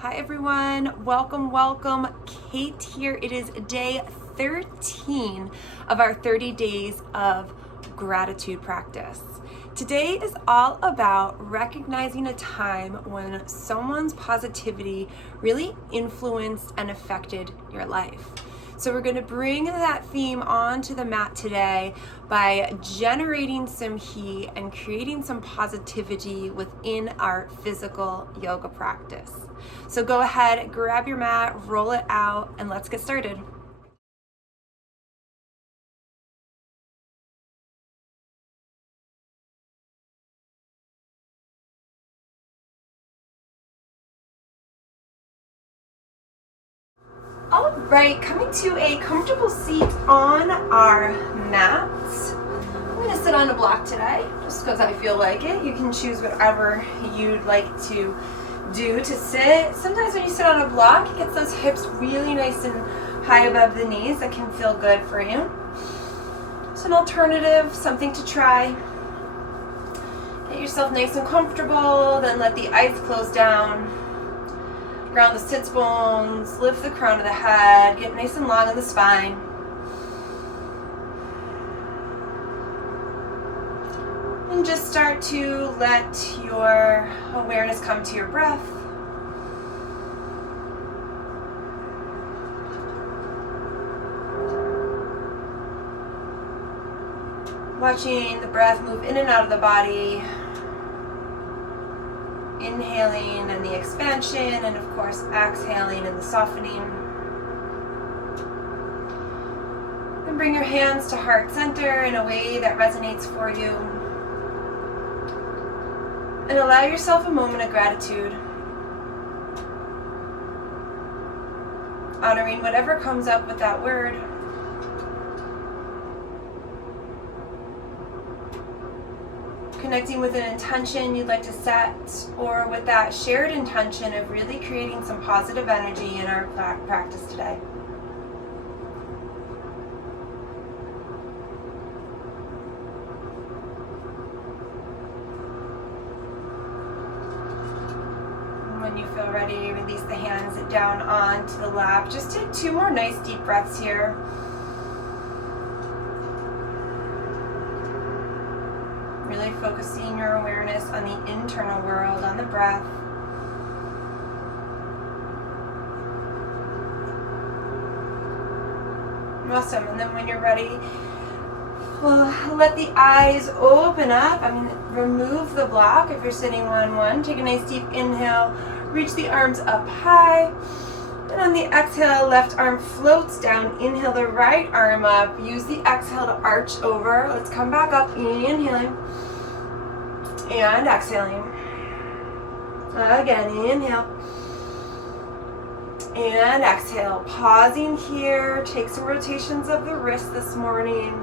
Hi everyone, welcome. Kate here. It is day 13 of our 30 days of gratitude practice. Today is all about recognizing a time when someone's positivity really influenced and affected your life. So we're going to bring that theme onto the mat today by generating some heat and creating some positivity within our physical yoga practice. So go ahead, grab your mat, roll it out, and let's get started. All right, coming to a comfortable seat on our mats. I'm going to sit on a block today, just because I feel like it. You can choose whatever you'd like to do to sit. Sometimes when you sit on a block, it gets those hips really nice and high above the knees. That can feel good for you. It's an alternative, something to try. Get yourself nice and comfortable, then let the eyes close down. Ground the sits bones, lift the crown of the head, get nice and long in the spine. And just start to let your awareness come to your breath. Watching the breath move in and out of the body. Inhaling and the expansion, and of course exhaling and the softening. And bring your hands to heart center in a way that resonates for you. And allow yourself a moment of gratitude. Honoring whatever comes up with that word. Connecting with an intention you'd like to set, or with that shared intention of really creating some positive energy in our practice today. And when you feel ready, release the hands down onto the lap. Just take 2 more nice deep breaths here. Really focusing your awareness on the internal world, on the breath. Awesome. And then when you're ready, well, let the eyes open up. Remove the block if you're sitting one. Take a nice deep inhale. Reach the arms up high. And on the exhale, left arm floats down. Inhale the right arm up. Use the exhale to arch over. Let's come back up. Inhaling. And exhaling. Again, inhale. And exhale. Pausing here. Take some rotations of the wrist this morning.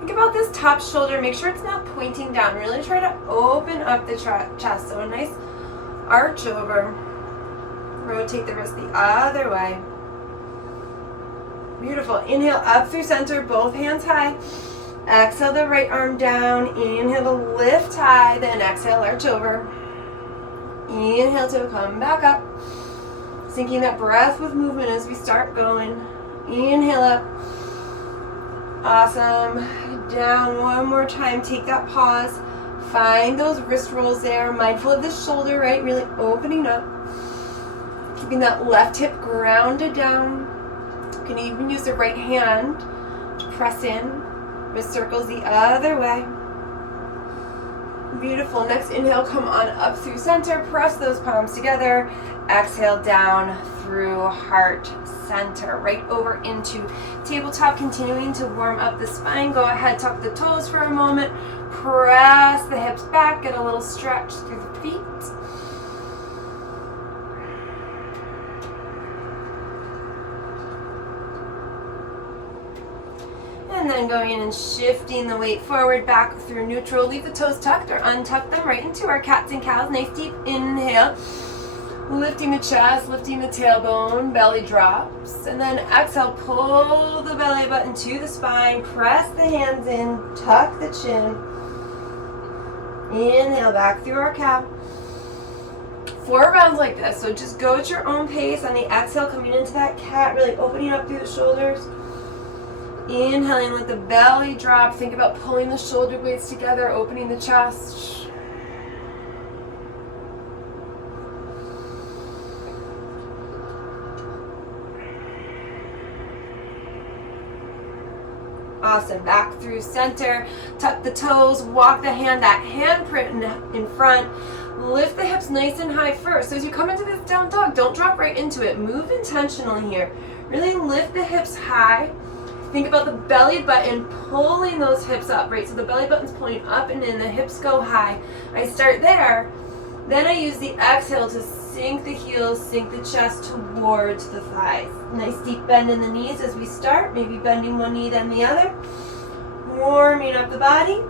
Think about this top shoulder. Make sure it's not pointing down. Really try to open up the chest. So a nice arch over. Rotate the wrist the other way. Beautiful. Inhale up through center, both hands high. Exhale the right arm down. Inhale to lift high, then exhale, arch over. Inhale to come back up. Syncing that breath with movement as we start going. Inhale up. Awesome. Down one more time. Take that pause. Find those wrist rolls there. Mindful of the shoulder, right? Really opening up. Keeping that left hip grounded down. You can even use the right hand to press in. Wrist circles the other way. Beautiful. Next inhale, come on up through center. Press those palms together. Exhale down through heart center. Right over into tabletop. Continuing to warm up the spine. Go ahead, tuck the toes for a moment. Press the hips back. Get a little stretch through the feet. And then going in and shifting the weight forward, back through neutral. Leave the toes tucked or untuck them right into our cats and cows. Nice deep inhale. Lifting the chest, lifting the tailbone, belly drops. And then exhale, pull the belly button to the spine. Press the hands in, tuck the chin. Inhale back through our cow. 4 rounds like this. So just go at your own pace on the exhale, coming into that cat, really opening up through the shoulders. Inhaling, let the belly drop. Think about pulling the shoulder blades together, opening the chest. Awesome. Back through center. Tuck the toes. Walk the hand, that handprint in front. Lift the hips nice and high first. So as you come into this down dog, don't drop right into it. Move intentionally here. Really lift the hips high. Think about the belly button pulling those hips up, right? So the belly button's pulling up and in, the hips go high. I start there. Then I use the exhale to sink the heels, sink the chest towards the thighs. Nice deep bend in the knees as we start. Maybe bending one knee, then the other. Warming up the body.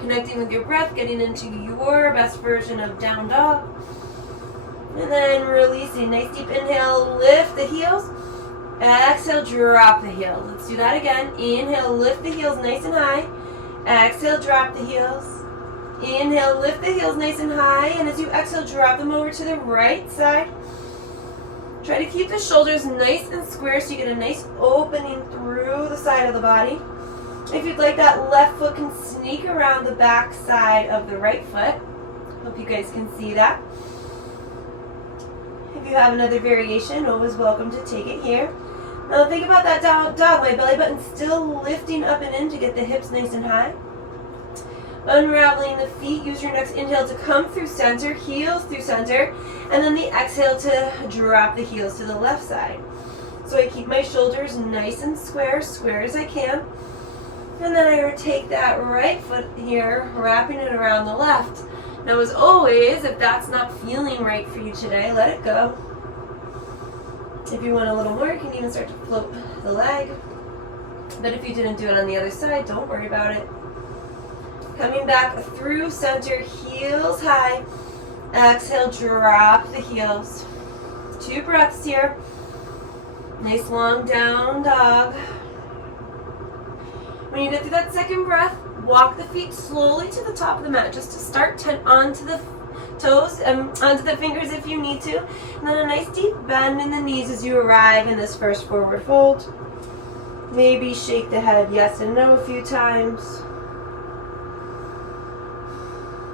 Connecting with your breath, getting into your best version of down dog. And then releasing. Nice deep inhale, lift the heels. Exhale, drop the heels. Let's do that again. Inhale, lift the heels nice and high. Exhale, drop the heels. Inhale, lift the heels nice and high. And as you exhale, drop them over to the right side. Try to keep the shoulders nice and square so you get a nice opening through the side of the body. If you'd like, that left foot can sneak around the back side of the right foot. Hope you guys can see that. If you have another variation, always welcome to take it here. Now think about that down dog. My belly button's still lifting up and in to get the hips nice and high. Unraveling the feet. Use your next inhale to come through center, heels through center, and then the exhale to drop the heels to the left side. So I keep my shoulders nice and square as I can. And then I take that right foot here, wrapping it around the left. Now as always, if that's not feeling right for you today, let it go. If you want a little more, you can even start to float the leg. But if you didn't do it on the other side, don't worry about it. Coming back through center, heels high. Exhale, drop the heels. 2 breaths here. Nice long down dog. When you get through that second breath, walk the feet slowly to the top of the mat just to start onto the toes, onto the fingers if you need to. And then a nice deep bend in the knees as you arrive in this first forward fold. Maybe shake the head yes and no a few times.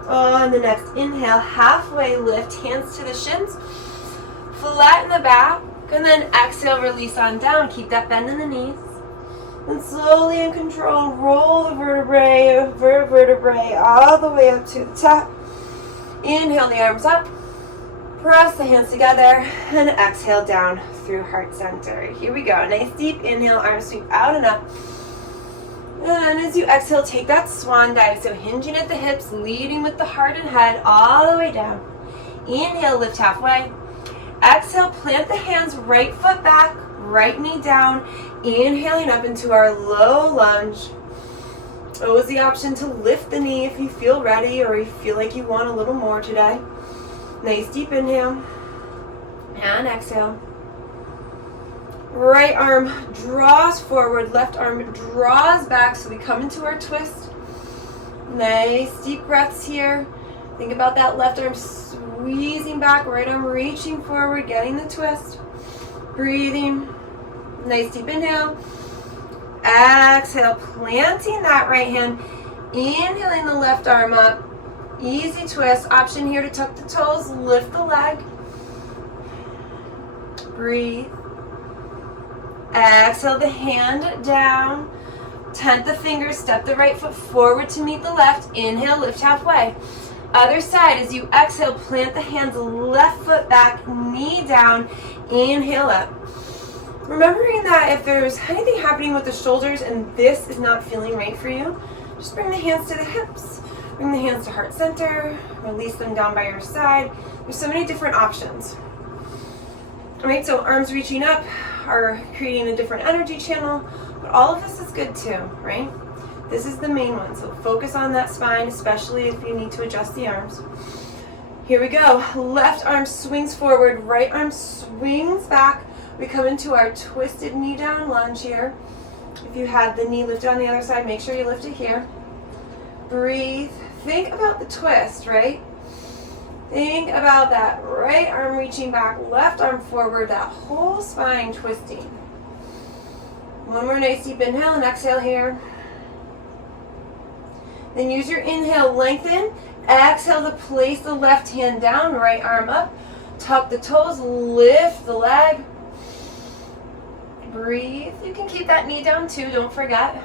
On the next inhale, halfway lift, hands to the shins. Flatten the back, and then exhale, release on down. Keep that bend in the knees. And slowly and control, roll the vertebrae all the way up to the top. Inhale the arms up. Press the hands together. And exhale down through heart center. Here we go. Nice deep inhale, arms sweep out and up. And as you exhale, take that swan dive. So hinging at the hips, leading with the heart and head all the way down. Inhale, lift halfway. Exhale, plant the hands, right foot back, right knee down. Inhaling up into our low lunge. Always the option to lift the knee if you feel ready or you feel like you want a little more today. Nice deep inhale. And exhale. Right arm draws forward, left arm draws back, so we come into our twist. Nice deep breaths here. Think about that left arm squeezing back, right arm reaching forward, getting the twist. Breathing. Nice deep inhale. Exhale, planting that right hand. Inhaling the left arm up. Easy twist. Option here to tuck the toes, lift the leg. Breathe. Exhale the hand down. Tent the fingers, step the right foot forward to meet the left. Inhale, lift halfway. Other side, as you exhale, plant the hands, left foot back, knee down. Inhale up. Remembering that if there's anything happening with the shoulders and this is not feeling right for you, just bring the hands to the hips. Bring the hands to heart center. Release them down by your side. There's so many different options. All right, so arms reaching up are creating a different energy channel, but all of this is good too, right? This is the main one, so focus on that spine, especially if you need to adjust the arms. Here we go. Left arm swings forward, right arm swings back. We come into our twisted knee down lunge here. If you had the knee lifted on the other side, make sure you lift it here. Breathe. Think about the twist, right? Think about that right arm reaching back, left arm forward, that whole spine twisting. One more nice deep inhale and exhale here. Then use your inhale, lengthen. Exhale to place the left hand down, right arm up. Tuck the toes, lift the leg. Breathe. You can keep that knee down too, don't forget.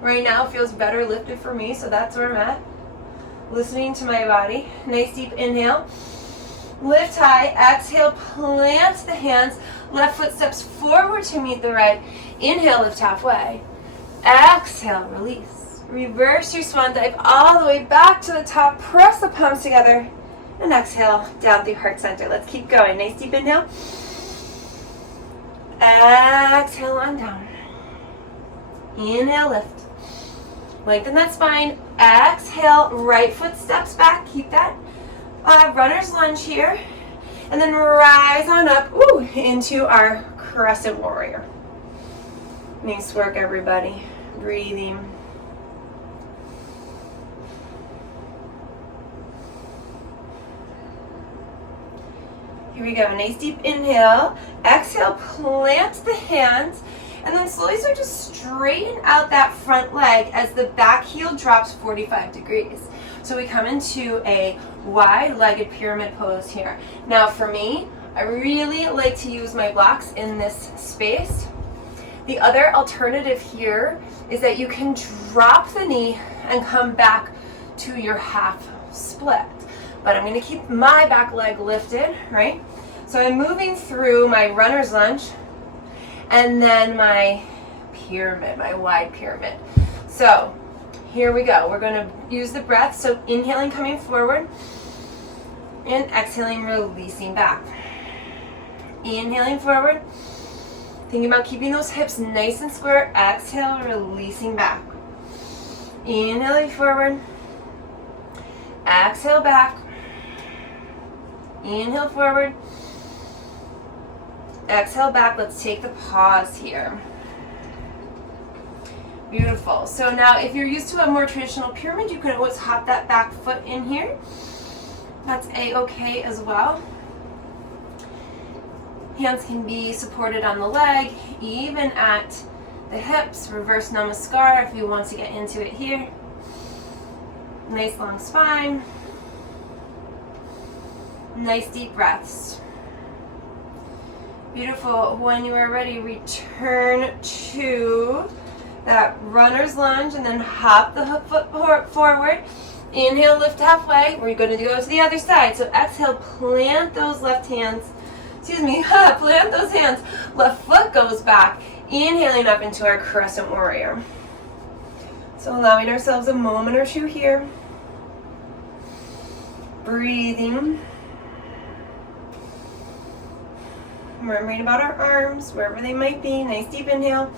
Right now feels better lifted for me, so that's where I'm at. Listening to my body. Nice deep inhale. Lift high. Exhale, plant the hands. Left foot steps forward to meet the right. Inhale, lift halfway. Exhale, release. Reverse your swan dive all the way back to the top. Press the palms together. And exhale, down through heart center. Let's keep going. Nice deep inhale. Exhale on down. Inhale, lift. Lengthen that spine. Exhale, right foot steps back. Keep that runner's lunge here. And then rise on up into our Crescent Warrior. Nice work, everybody. Breathing. Here we go. Nice deep inhale. Exhale, plant the hands. And then slowly start to straighten out that front leg as the back heel drops 45 degrees. So we come into a wide-legged pyramid pose here. Now for me, I really like to use my blocks in this space. The other alternative here is that you can drop the knee and come back to your half split. But I'm going to keep my back leg lifted, right? So I'm moving through my runner's lunge and then my pyramid, my wide pyramid. So here we go. We're going to use the breath. So inhaling, coming forward, and exhaling, releasing back. Inhaling forward. Thinking about keeping those hips nice and square. Exhale, releasing back. Inhaling forward. Exhale back. Inhale forward. Exhale back. Let's take the pause here. Beautiful. So now if you're used to a more traditional pyramid, you can always hop that back foot in here. That's a-okay as well. Hands can be supported on the leg, even at the hips. Reverse namaskar if you want to get into it here. Nice long spine. Nice deep breaths. Beautiful. When you are ready, return to that runner's lunge and then hop the foot forward. Inhale, lift halfway. We're going to go to the other side. So exhale, plant those left hands. Plant those hands. Left foot goes back. Inhaling up into our Crescent Warrior. So allowing ourselves a moment or two here. Breathing. Remembering about our arms, wherever they might be. Nice deep inhale.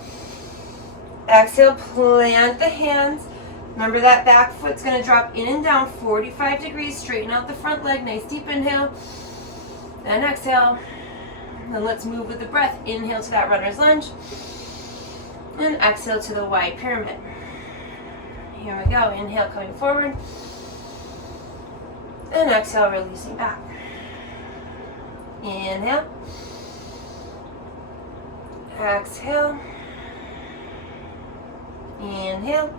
Exhale, plant the hands. Remember that back foot's going to drop in and down 45 degrees. Straighten out the front leg. Nice deep inhale. And exhale. Then let's move with the breath. Inhale to that runner's lunge. And exhale to the wide pyramid. Here we go. Inhale, coming forward. And exhale, releasing back. Inhale. Exhale. Inhale.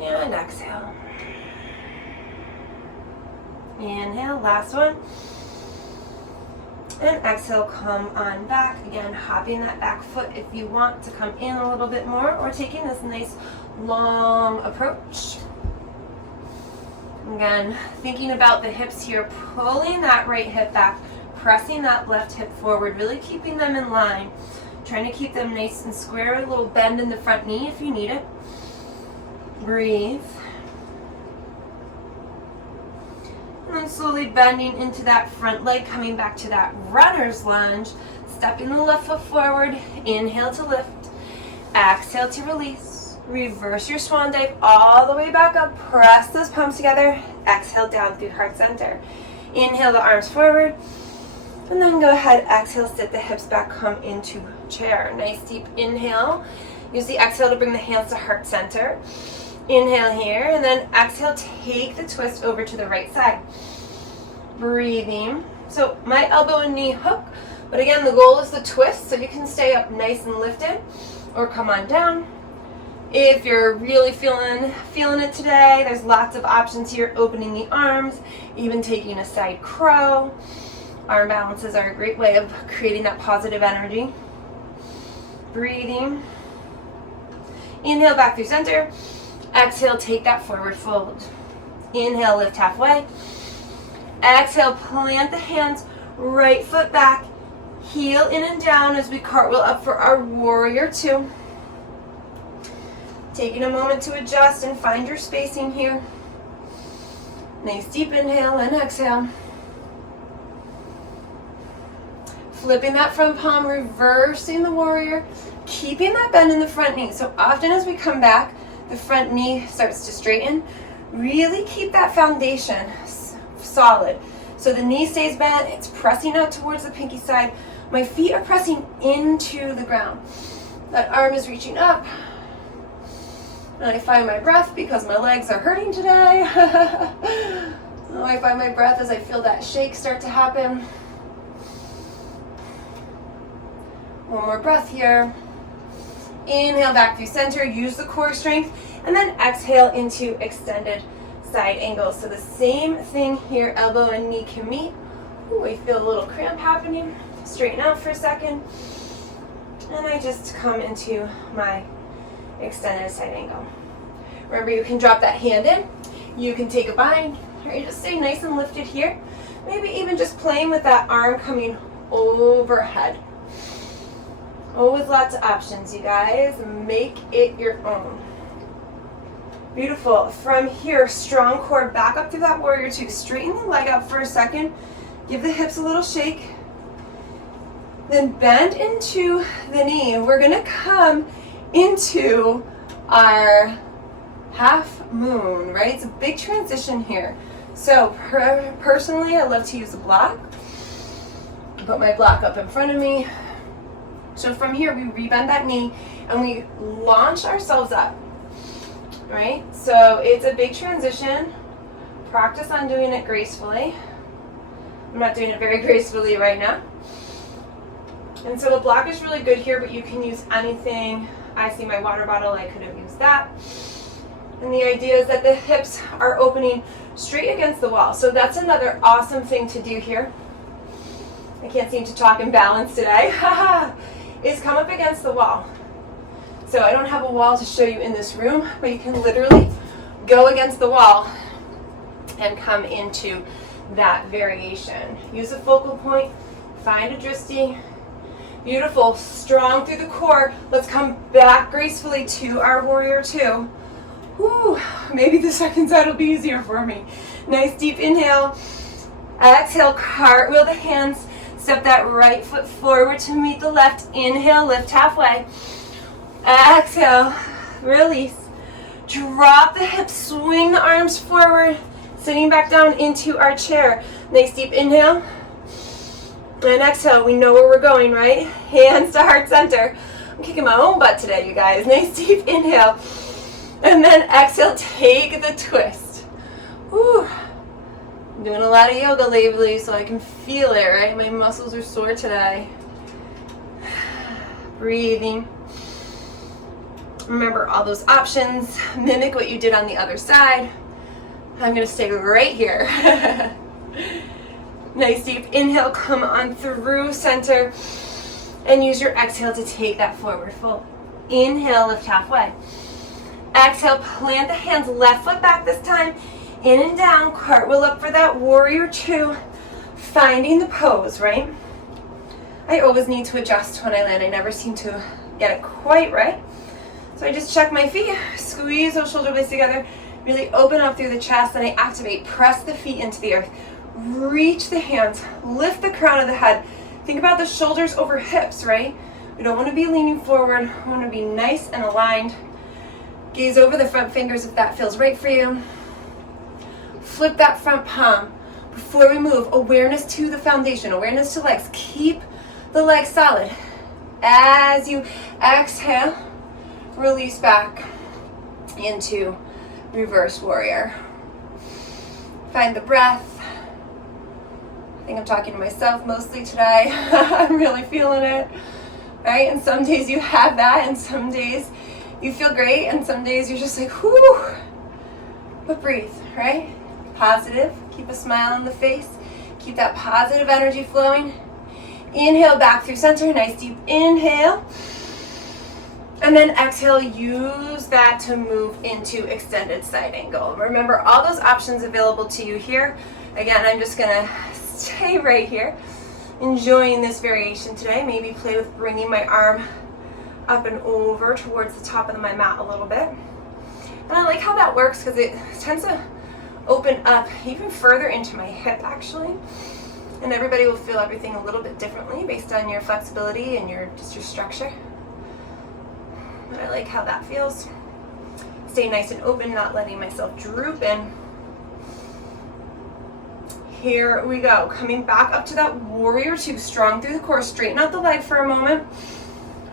And exhale. Inhale, last one. And exhale, come on back. Again, hopping that back foot if you want to come in a little bit more, or taking this nice long approach. Again, thinking about the hips here, pulling that right hip back, pressing that left hip forward, really keeping them in line. Trying to keep them nice and square, a little bend in the front knee if you need it. Breathe. And then slowly bending into that front leg, coming back to that runner's lunge. Stepping the left foot forward. Inhale to lift. Exhale to release. Reverse your swan dive all the way back up. Press those palms together. Exhale down through heart center. Inhale the arms forward. And then go ahead, exhale, sit the hips back, come into chair. Nice deep inhale. Use the exhale to bring the hands to heart center. Inhale here, and then exhale, take the twist over to the right side. Breathing. So my elbow and knee hook, but again, the goal is the twist, so you can stay up nice and lifted, or come on down. If you're really feeling it today, there's lots of options here. Opening the arms, even taking a side crow. Arm balances are a great way of creating that positive energy. Breathing. Inhale back through center. Exhale, take that forward fold. Inhale, lift halfway. Exhale, plant the hands, right foot back, heel in and down as we cartwheel up for our warrior two. Taking a moment to adjust and find your spacing here. Nice deep inhale and exhale. Flipping that front palm, reversing the warrior, keeping that bend in the front knee. So often as we come back, the front knee starts to straighten. Really keep that foundation solid. So the knee stays bent, it's pressing out towards the pinky side. My feet are pressing into the ground. That arm is reaching up. And I find my breath because my legs are hurting today. I find my breath as I feel that shake start to happen. One more breath here. Inhale back through center, use the core strength, and then exhale into extended side angles. So the same thing here, elbow and knee can meet. Ooh, I feel a little cramp happening. Straighten out for a second. And I just come into my extended side angle. Remember, you can drop that hand in. You can take a bind, or you just stay nice and lifted here. Maybe even just playing with that arm coming overhead. Always lots of options, you guys. Make it your own. Beautiful. From here, strong core, back up through that warrior two. Straighten the leg out for a second. Give the hips a little shake. Then bend into the knee. We're going to come into our half moon, right? It's a big transition here. So personally, I love to use a block. Put my block up in front of me. So from here, we rebend that knee and we launch ourselves up, right? So it's a big transition. Practice on doing it gracefully. I'm not doing it very gracefully right now. And so a block is really good here, but you can use anything. I see my water bottle, I could have used that. And the idea is that the hips are opening straight against the wall. So that's another awesome thing to do here. I can't seem to talk in balance today. Is come up against the wall. So I don't have a wall to show you in this room, but you can literally go against the wall and come into that variation. Use a focal point, find a drishti. Beautiful, strong through the core. Let's come back gracefully to our warrior two. Whew, maybe the second side will be easier for me. Nice deep inhale. Exhale, cartwheel the hands. Step that right foot forward to meet the left. Inhale, lift halfway. Exhale, release. Drop the hips, swing the arms forward. Sitting back down into our chair. Nice deep inhale. And exhale, we know where we're going, right? Hands to heart center. I'm kicking my own butt today, you guys. Nice deep inhale. And then exhale, take the twist. Whew. I'm doing a lot of yoga lately, so I can feel it, right? My muscles are sore today. Breathing. Remember all those options. Mimic what you did on the other side. I'm going to stay right here. Nice deep inhale, come on through center. And use your exhale to take that forward fold. Inhale, lift halfway. Exhale, plant the hands, left foot back this time. In and down, cartwheel up for that warrior two. Finding the pose, right? I always need to adjust when I land. I never seem to get it quite right. So I just check my feet, squeeze those shoulder blades together, really open up through the chest, and I activate, press the feet into the earth. Reach the hands, lift the crown of the head. Think about the shoulders over hips, right? We don't want to be leaning forward. We want to be nice and aligned. Gaze over the front fingers if that feels right for you. Flip that front palm. Before we move, awareness to the foundation, awareness to legs. Keep the legs solid. As you exhale, release back into reverse warrior. Find the breath. I think I'm talking to myself mostly today. I'm really feeling it, right? And some days you have that, and some days you feel great, and some days you're just like, whoo. But breathe, right? Positive. Keep a smile on the face. Keep that positive energy flowing. Inhale back through center. Nice deep inhale. And then exhale, use that to move into extended side angle. Remember all those options available to you here. Again, I'm just gonna stay right here, enjoying this variation today. Maybe play with bringing my arm up and over towards the top of my mat a little bit. And I like how that works because it tends to open up even further into my hip actually. And everybody will feel everything a little bit differently based on your flexibility and your structure. But I like how that feels. Stay nice and open, not letting myself droop in. Here we go. Coming back up to that warrior two, strong through the core. Straighten out the leg for a moment.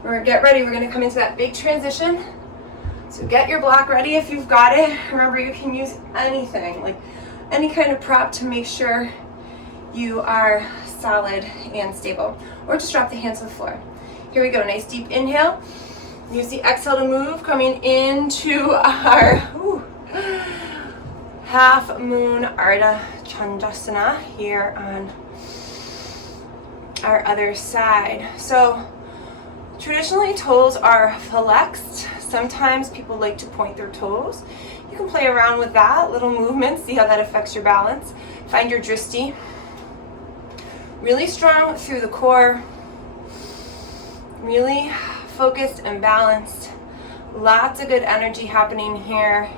We're gonna get ready. We're gonna come into that big transition. So get your block ready if you've got it. Remember, you can use anything, like any kind of prop to make sure you are solid and stable. Or just drop the hands on the floor. Here we go. Nice deep inhale. Use the exhale to move, coming into our half moon Arda Chandasana here on our other side. So traditionally toes are flexed. Sometimes people like to point their toes. You can play around with that, little movements, see how that affects your balance. Find your dristi. Really strong through the core. Really focused and balanced. Lots of good energy happening here.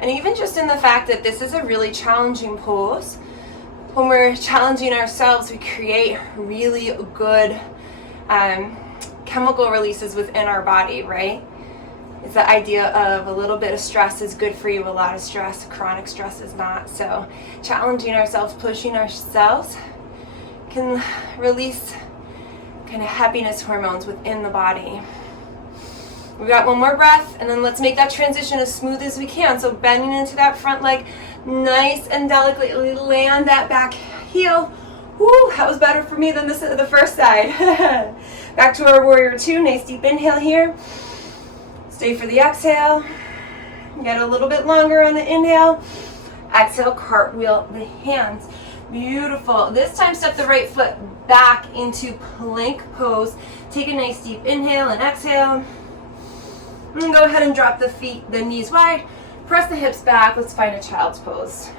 And even just in the fact that this is a really challenging pose, when we're challenging ourselves, we create really good chemical releases within our body, right? It's the idea of a little bit of stress is good for you, a lot of stress, chronic stress is not. So challenging ourselves, pushing ourselves can release kind of happiness hormones within the body. We got one more breath, and then let's make that transition as smooth as we can. So bending into that front leg, nice and delicately land that back heel. Woo, that was better for me than the first side. Back to our warrior two, nice deep inhale here. Stay for the exhale. Get a little bit longer on the inhale. Exhale, cartwheel the hands. Beautiful. This time step the right foot back into plank pose. Take a nice deep inhale and exhale. And then go ahead and drop the knees wide. Press the hips back. Let's find a child's pose.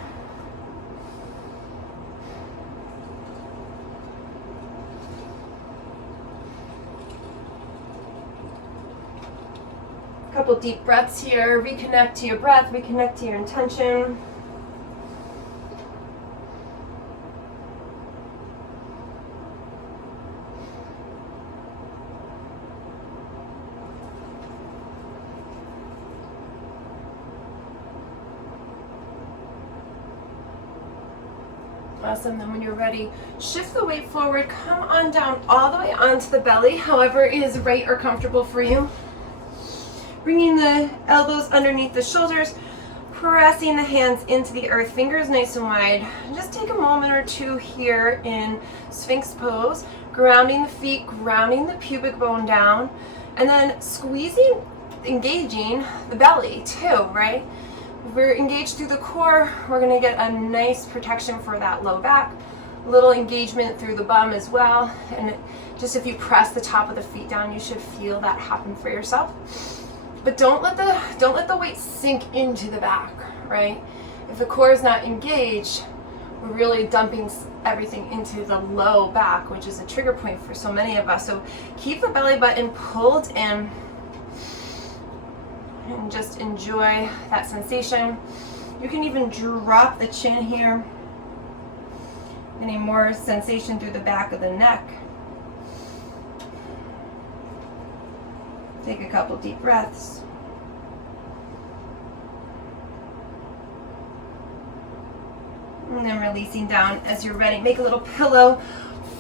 Couple deep breaths here. Reconnect to your breath. Reconnect to your intention. Awesome. Then when you're ready, shift the weight forward, come on down all the way onto the belly, however is right or comfortable for you. Bringing the elbows underneath the shoulders, pressing the hands into the earth, fingers nice and wide. Just take a moment or two here in Sphinx Pose, grounding the feet, grounding the pubic bone down, and then squeezing, engaging the belly too, right? If we're engaged through the core, we're going to get a nice protection for that low back. A little engagement through the bum as well. And just if you press the top of the feet down, you should feel that happen for yourself. But don't let the weight sink into the back, right? If the core is not engaged, we're really dumping everything into the low back, which is a trigger point for so many of us. So keep the belly button pulled in. And just enjoy that sensation. You can even drop the chin here. Getting more sensation through the back of the neck. Take a couple deep breaths. And then releasing down as you're ready. Make a little pillow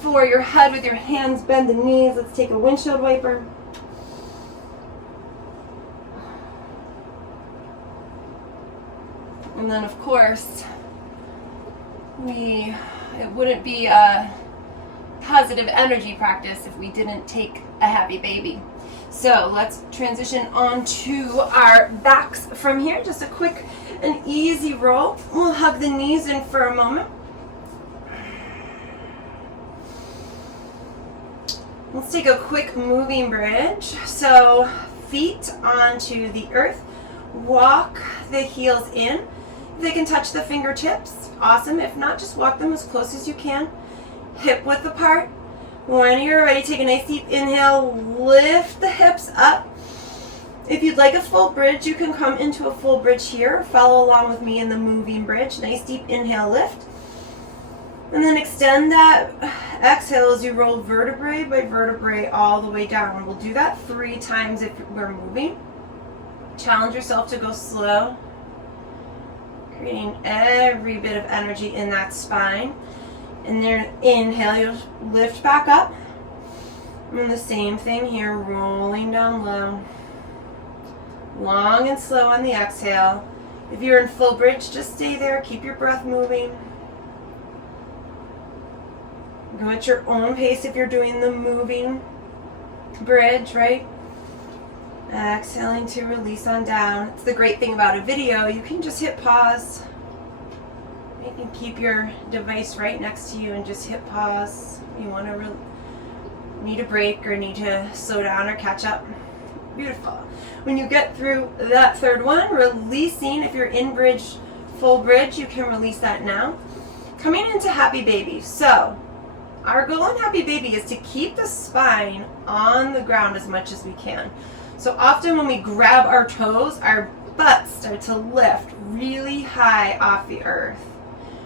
for your head with your hands. Bend the knees. Let's take a windshield wiper. And then, of course, it wouldn't be a positive energy practice if we didn't take a happy baby. So let's transition on to our backs from here. Just a quick and easy roll. We'll hug the knees in for a moment. Let's take a quick moving bridge. So feet onto the earth. Walk the heels in. If they can touch the fingertips, awesome. If not, just walk them as close as you can. Hip width apart. When you're ready, take a nice deep inhale. Lift the hips up. If you'd like a full bridge, you can come into a full bridge here. Follow along with me in the moving bridge. Nice deep inhale, lift. And then extend that exhale as you roll vertebrae by vertebrae all the way down. We'll do that 3 times if we're moving. Challenge yourself to go slow, creating every bit of energy in that spine. And then inhale, you'll lift back up. And the same thing here, rolling down low. Long and slow on the exhale. If you're in full bridge, just stay there. Keep your breath moving. Go at your own pace if you're doing the moving bridge, right? Exhaling to release on down. It's the great thing about a video. You can just hit pause. You can keep your device right next to you and just hit pause. You want to need a break or need to slow down or catch up. Beautiful. When you get through that third one, releasing. If you're in bridge, full bridge, you can release that now. Coming into happy baby. So our goal in happy baby is to keep the spine on the ground as much as we can. So often when we grab our toes, our butts start to lift really high off the earth,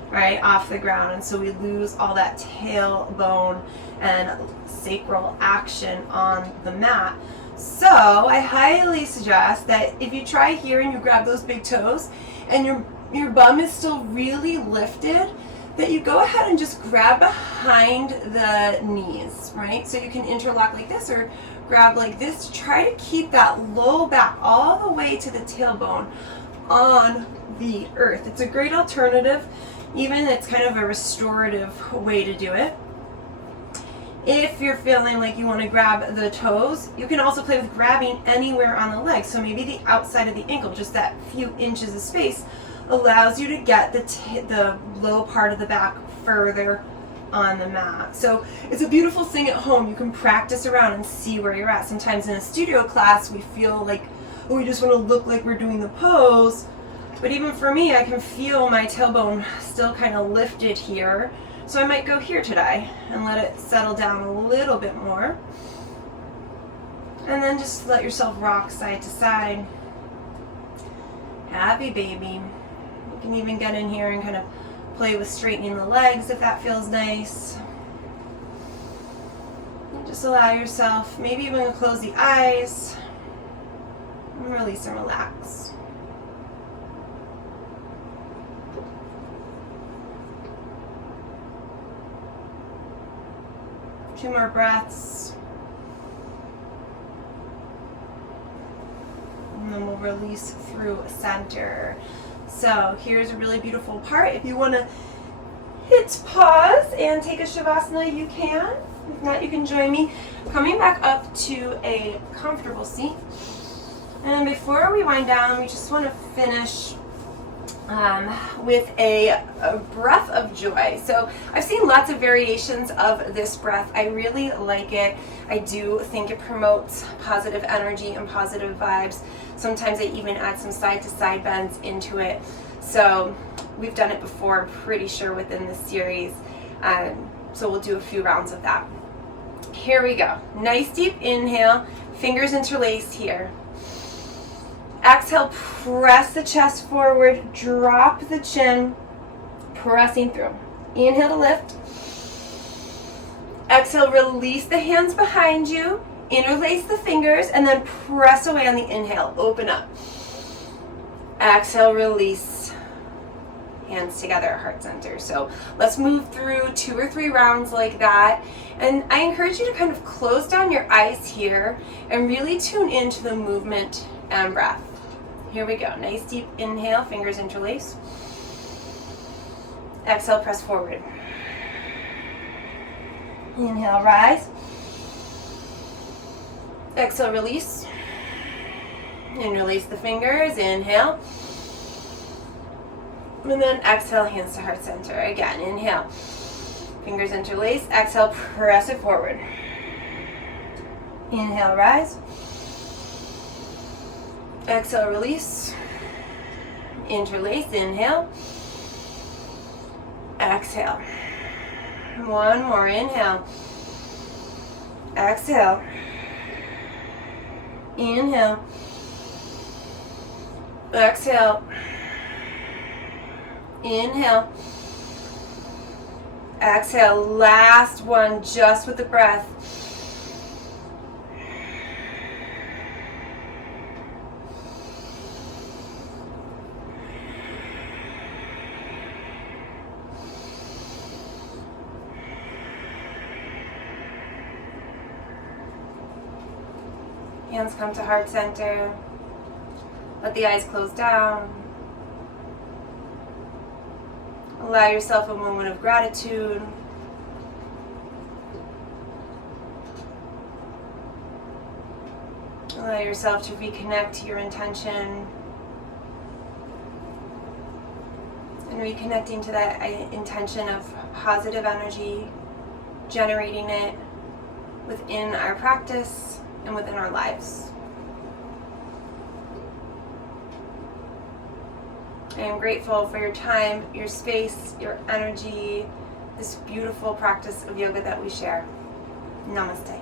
right, off the ground. And so we lose all that tailbone and sacral action on the mat. So I highly suggest that if you try here and you grab those big toes and your bum is still really lifted, that you go ahead and just grab behind the knees, right? So you can interlock like this or grab like this to try to keep that low back all the way to the tailbone on the earth. It's a great alternative. Even it's kind of a restorative way to do it. If you're feeling like you want to grab the toes, you can also play with grabbing anywhere on the leg. So maybe the outside of the ankle, just that few inches of space, allows you to get the low part of the back further on the mat. So it's a beautiful thing at home. You can practice around and see where you're at. Sometimes in a studio class, we feel like, oh, we just want to look like we're doing the pose. But even for me, I can feel my tailbone still kind of lifted here. So I might go here today and let it settle down a little bit more. And then just let yourself rock side to side. Happy baby. You can even get in here and kind of play with straightening the legs if that feels nice. And just allow yourself, maybe even close the eyes, and release and relax. Two more breaths. And then we'll release through center. So here's a really beautiful part. If you want to hit pause and take a Shavasana, you can. If not, you can join me coming back up to a comfortable seat. And before we wind down, we just want to finish with a breath of joy. So I've seen lots of variations of this breath. I really like it. I do think it promotes positive energy and positive vibes. Sometimes I even add some side to side bends into it. So we've done it before, I'm pretty sure, within this series. So we'll do a few rounds of that. Here we go. Nice deep inhale, fingers interlaced here. Exhale, press the chest forward, drop the chin, pressing through. Inhale to lift. Exhale, release the hands behind you, interlace the fingers, and then press away on the inhale. Open up. Exhale, release. hands together at heart center. So let's move through 2 or 3 rounds like that. And I encourage you to kind of close down your eyes here and really tune into the movement and breath. Here we go. Nice deep inhale, fingers interlace. Exhale, press forward. Inhale, rise. Exhale, release. Interlace the fingers. Inhale. And then exhale, hands to heart center. Again, inhale. Fingers interlace. Exhale, press it forward. Inhale, rise. Exhale, release. Interlace. Inhale. Exhale. One more. Inhale. Exhale. Inhale. Exhale. Inhale. Exhale. Last one, just with the breath. Hands come to heart center. Let the eyes close down. Allow yourself a moment of gratitude. Allow yourself to reconnect to your intention. And reconnecting to that intention of positive energy, generating it within our practice and within our lives. I am grateful for your time, your space, your energy, this beautiful practice of yoga that we share. Namaste.